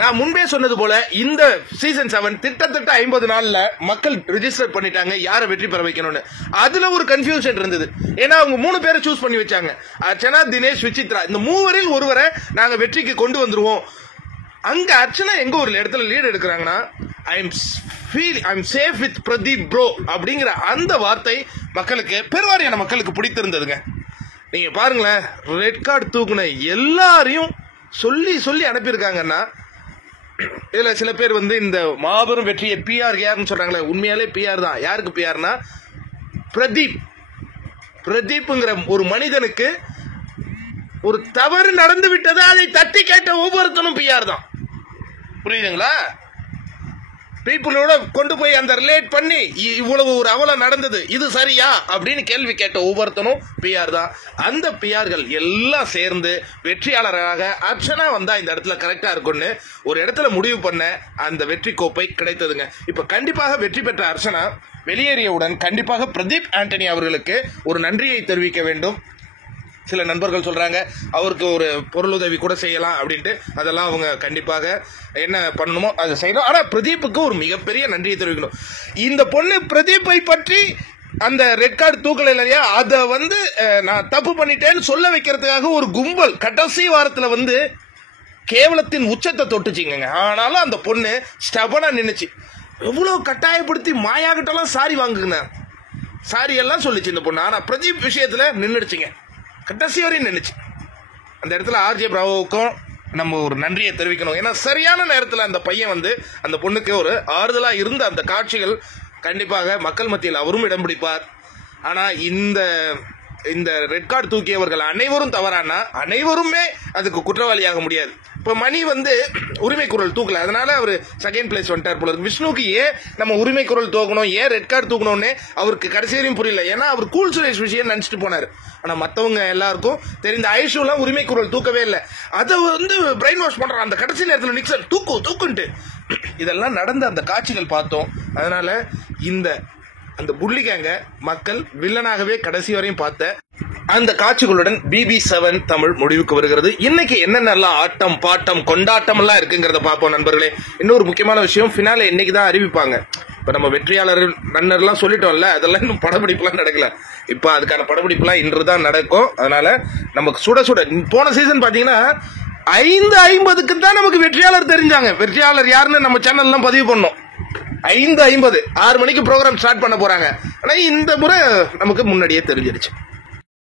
நான் முன்பே சொன்னது போல இந்த சீசன் 7 திட்டத்தட்ட 50 நாள்ல மக்கள் ரிஜிஸ்டர் பண்ணிட்டாங்க யாரை வெற்றி பெற வைக்கணும்னு. அதுல ஒரு கன்ஃபியூஷன் இருந்தது. ஏன்னா அவங்க 3 பேரை சூஸ் பண்ணி வச்சாங்க. அர்ச்சனா, தினேஷ், விசித்ரா. இந்த மூவரில் ஒருவரை நாங்க வெற்றிக்கு கொண்டு வந்துருவோம். அங்க அர்ச்சனா எங்க ஒரு இடத்துல லீட் எடுக்கிறாங்கன்னா, I am safe with Pradeep bro அப்படிங்கிற அந்த வார்த்தை மக்களுக்கு, பெருவாரியான மக்களுக்கு பிடித்திருந்ததுங்க. நீங்க பாருங்களேன், ரெட் கார்டு தூக்குன எல்லாரையும் சொல்லி சொல்லி அனுப்பியிருக்காங்கன்னா, இதுல சில பேர் இந்த மாபெரும் வெற்றியை பிஆர் யாருன்னு சொல்றாங்களே, உண்மையாலே பிஆர் தான். யாருக்கு பிஆர்னா, பிரதீப்ங்கிற ஒரு மனிதனுக்கு ஒரு தவறு நடந்து விட்டது, அதை தட்டி கேட்ட ஒவ்வொருத்தனும் பிஆர் தான். புரியுதுங்களா? பீப்புளோட கொண்டு போய் அந்த ரிலேட் பண்ணி இவ்வளவு ஒரு அவலம் நடந்தது, இது சரியா அப்படின்னு கேள்வி கேட்ட ஒவ்வொருத்தனும் பிஆர் தான். அந்த பிஆர்கள் எல்லாம் சேர்ந்து வெற்றியாளராக அர்ச்சனா வந்தா இந்த இடத்துல கரெக்டா இருக்கும்னு ஒரு இடத்துல முடிவு பண்ண அந்த வெற்றி கோப்பை கிடைத்ததுங்க. இப்ப கண்டிப்பாக வெற்றி பெற்ற அர்ச்சனா வெளியேறியவுடன் கண்டிப்பாக பிரதீப் ஆண்டனி அவர்களுக்கு ஒரு நன்றியை தெரிவிக்க வேண்டும். சில நண்பர்கள் சொல்றாங்க அவருக்கு ஒரு பொருளுதவி கூட செய்யலாம் அப்படின்ட்டு. அதெல்லாம் அவங்க கண்டிப்பாக என்ன பண்ணணுமோ அதை செய்யணும். ஆனா பிரதீப்புக்கு ஒரு மிகப்பெரிய நன்றியை தெரிவிக்கணும். இந்த பொண்ணு பிரதீப்பை பற்றி அந்த ரெட் கார்டு தூக்கல இல்லையா, அதை நான் தப்பு பண்ணிட்டேன்னு சொல்ல வைக்கிறதுக்காக ஒரு கும்பல் கடைசி வாரத்துல கேவலத்தின் உச்சத்தை தொட்டுச்சிங்க. ஆனாலும் அந்த பொண்ணு ஸ்டபனா நின்னுச்சு. எவ்வளவு கட்டாயப்படுத்தி மாயாகிட்டெல்லாம் சாரி வாங்குங்க, சாரி எல்லாம் சொல்லிச்சு இந்த பொண்ணு. ஆனா பிரதீப் விஷயத்துல நின்றுடுச்சுங்க, கடைசி வரையும் நின்றுச்சு. அந்த இடத்துல ஆர்ஜே பிராவோவுக்கும் நம்ம ஒரு நன்றியை தெரிவிக்கணும். ஏன்னா சரியான நேரத்தில் அந்த பையன் அந்த பொண்ணுக்கு ஒரு ஆறுதலா இருந்த அந்த காட்சிகள் கண்டிப்பாக மக்கள் மத்தியில் அவரும் இடம் பிடிப்பார். ஆனா இந்த ரெட் கார்டு தூக்கியவர்கள் அனைவரும் தவறானா அனைவருமே அதுக்கு குற்றவாளியாக முடியாது. இப்ப மணி உரிமை குரல் தூக்கல, அதனால அவர் செகண்ட் பிளேஸ் வந்துட்டார் போல இருக்கு. விஷ்ணுக்கு ஏன் நம்ம உரிமை குரல் தூக்கணும், ஏன் ரெட் கார்டு தூக்கணும்னு அவருக்கு கடைசி வரையும் புரியல. ஏன்னா அவர் கூல் சுரேஷ் விஷயம் நினைச்சிட்டு போனாரு. ஆனா மத்தவங்க எல்லாருக்கும் தெரிந்த ஐஷு எல்லாம் உரிமை குரல் தூக்கவே இல்லை. அதை பிரெயின் வாஷ் பண்றான் அந்த கடைசி நேரத்தில் நிக்சன் தூக்குன்ட்டு. இதெல்லாம் நடந்த அந்த காட்சிகள் பார்த்தோம். அதனால அந்த புள்ளிகாங்க மக்கள் வில்லனாகவே கடைசி வரையும் பார்த்த அந்த காட்சிகளுடன் BB7 தமிழ் முடிவுக்கு வருகிறது. இன்னைக்கு என்னென்னலாம் ஆட்டம் பாட்டம் கொண்டாட்டம் எல்லாம் இருக்குங்கிறத பார்ப்போம் நண்பர்களே. இன்னொரு முக்கியமான விஷயம், ஃபினாலே இன்னைக்கு தான் அறிவிப்பாங்க. இப்ப நம்ம வெற்றியாளர் ரன்னர்லாம் சொல்லிட்டோம்ல, அதெல்லாம் இன்னும் படப்பிடிப்புலாம் நடக்கல. இப்ப அதுக்கான படப்பிடிப்புலாம் இன்றுதான் நடக்கும். அதனால நமக்கு சுட சுட போன சீசன் பாத்தீங்கன்னா 5:50க்கு தான் நமக்கு வெற்றியாளர் தெரிஞ்சாங்க. வெற்றியாளர் யாருன்னு நம்ம சேனல்லாம் பதிவு பண்ணோம். 5:50 6 மணிக்கு ப்ரோக்ராம் ஸ்டார்ட் பண்ண போறாங்க. ஆனா இந்த முறை நமக்கு முன்னாடியே தெரிஞ்சிருச்சு.